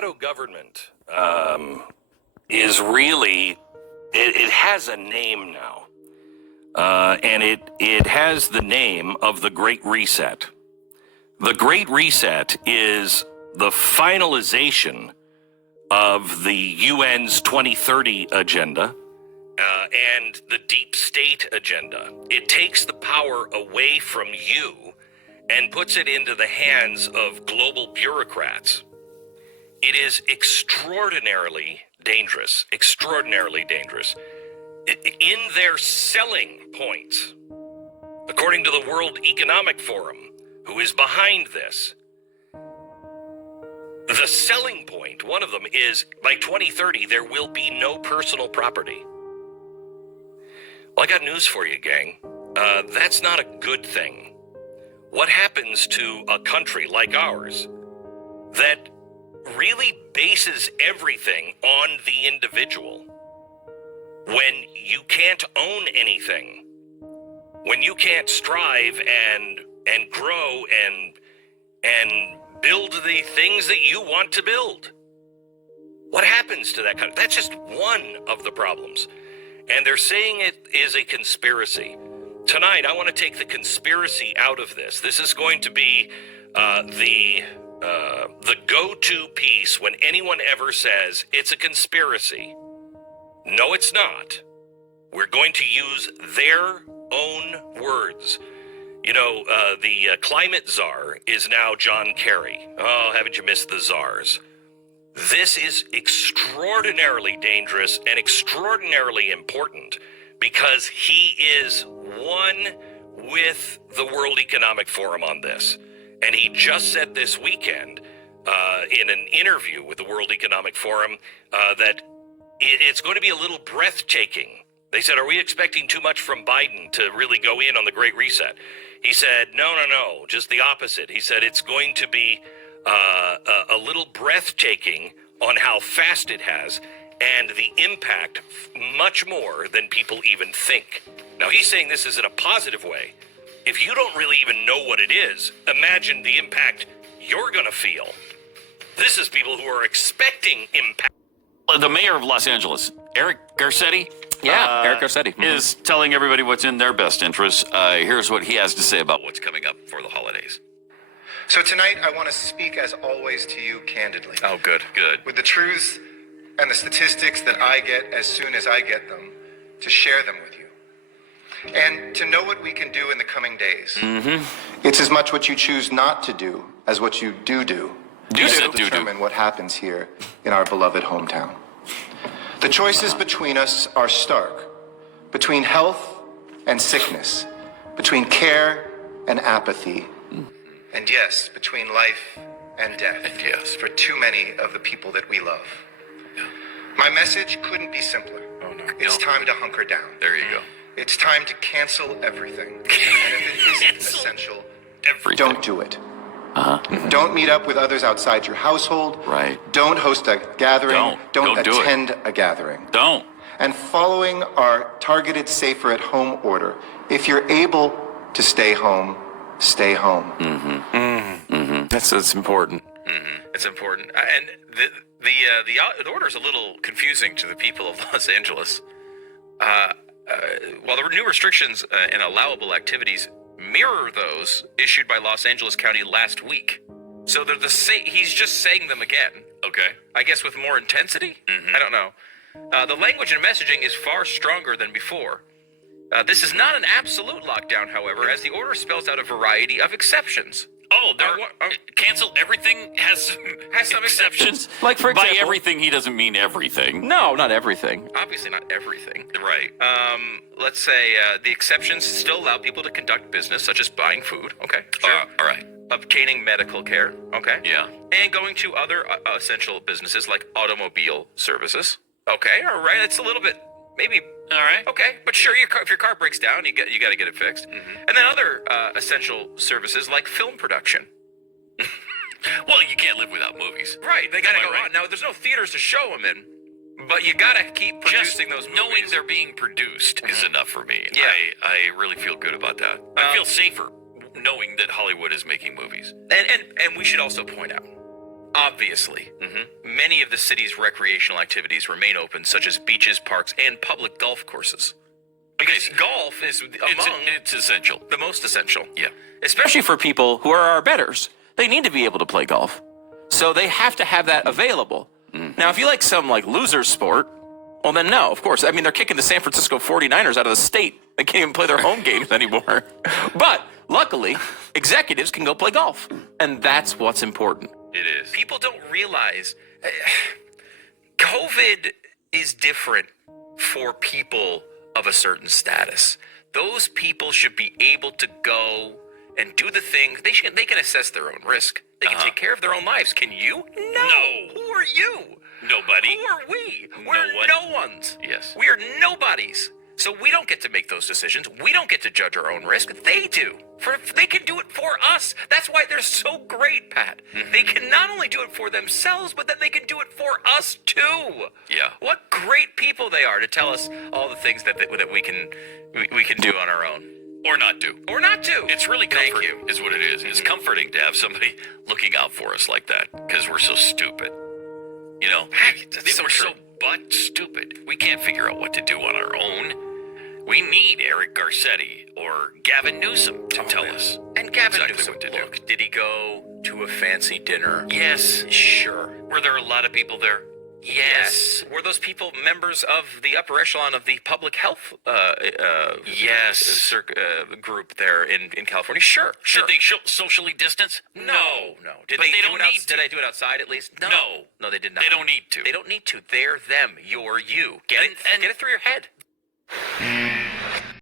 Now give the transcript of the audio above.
shadow government is really, it has a name now. And it has the name of the Great Reset. The Great Reset is the finalization of the UN's 2030 agenda and the deep state agenda. It takes the power away from you and puts it into the hands of global bureaucrats. It is extraordinarily dangerous, In their selling points, according to the World Economic Forum, who is behind this, the selling point, one of them, is by 2030, there will be no personal property. Well, I got news for you, gang. That's not a good thing. What happens to a country like ours that really bases everything on the individual when you can't own anything, when you can't strive and grow and build the things that you want to build? What happens to that country? That's just one of the problems. And they're saying it is a conspiracy. Tonight, I want to take the conspiracy out of this. This is going to be the go-to piece when anyone ever says it's a conspiracy. No, it's not. We're going to use their own words. You know, the climate czar is now John Kerry. Oh, haven't you missed the czars? This is extraordinarily dangerous and extraordinarily important because he is one with the World Economic Forum on this. And he just said this weekend in an interview with the World Economic Forum that it's going to be a little breathtaking. They said, are we expecting too much from Biden to really go in on the Great Reset? He said, no, just the opposite. He said it's going to be a little breathtaking on how fast it has and the impact much more than people even think. Now, he's saying this is in a positive way. If you don't really even know what it is, imagine the impact you're going to feel. This is people who are expecting impact. The mayor of Los Angeles, Eric Garcetti, Eric Garcetti is telling everybody what's in their best interest. Here's what he has to say about what's coming up for the holidays. So tonight, I want to speak, as always, to you candidly. Oh, good. With the truths and the statistics that I get as soon as I get them, to share them with you. And to know what we can do in the coming days. Mm-hmm. It's as much what you choose not to do as what you do. That will determine what happens here in our beloved hometown. The choices between us are stark. Between health and sickness. Between care and apathy. And yes, between life and death. And yes. For too many of the people that we love. My message couldn't be simpler. Oh, no. It's time to hunker down. There you go. It's time to cancel everything. And if it isn't essential, don't do it. Don't meet up with others outside your household. Right. Don't host a gathering. Don't do attend a gathering. Don't. And following our targeted safer at home order, if you're able to stay home, stay home. That's important. It's important. And the order is a little confusing to the people of Los Angeles. While the new restrictions and allowable activities mirror those issued by Los Angeles County last week. So they're the same. He's just saying them again. Okay. I guess with more intensity? I don't know. The language and messaging is far stronger than before. This is not an absolute lockdown, however, as the order spells out a variety of exceptions. Oh, cancel everything has some exceptions. Like, for example, by everything, he doesn't mean everything. No, not everything. Obviously not everything. Right. Let's say the exceptions still allow people to conduct business, such as buying food. Okay, sure. All right. Obtaining medical care. Okay. Yeah. And going to other essential businesses like automobile services. Okay, all right. It's a little bit, maybe. All right. Okay, but sure, if your car breaks down, you got to get it fixed. And then other essential services like film production. Well, you can't live without movies. Right, they got to Am I go right? on. Now, there's no theaters to show them in, but you got to keep producing those movies. Knowing they're being produced is enough for me. Yeah. I really feel good about that. I feel safer knowing that Hollywood is making movies. And we should also point out, Obviously, many of the city's recreational activities remain open, such as beaches, parks, and public golf courses. Because golf is among It's essential. the most essential. Yeah. Especially for people who are our betters. They need to be able to play golf. So they have to have that available. Now, if you like some loser sport, well then no, of course. I mean, they're kicking the San Francisco 49ers out of the state. They can't even play their home games anymore. But luckily, executives can go play golf. And that's what's important. It is. People don't realize COVID is different for people of a certain status. Those people should be able to go and do the things they can assess their own risk. They can take care of their own lives. Can you? No. Who are you? Nobody. Who are we? We're one. no ones. Yes. We are nobodies. So we don't get to make those decisions. We don't get to judge our own risk. They do. They can do it for us. That's why they're so great, Pat. They can not only do it for themselves, but then they can do it for us too. Yeah. What great people they are to tell us all the things that we can do on our own. Or not do. Or not do. It's really Thank comforting, you. is what it is. It's comforting to have somebody looking out for us like that, because we're so stupid. You know, That's so we're true. so butt stupid. We can't figure out what to do on our own. We need Eric Garcetti or Gavin Newsom to tell us. And Gavin exactly Newsom, what to do. look, did he go to a fancy dinner? Yes. Sure. Were there a lot of people there? Yes. Were those people members of the upper echelon of the public health Yes. group there in California? Sure. Should they socially distance? No. Did But they don't do it need to. Did I do it outside at least? No. No, they did not. They don't need to. They don't need to. They're them. You're you. Get it through your head.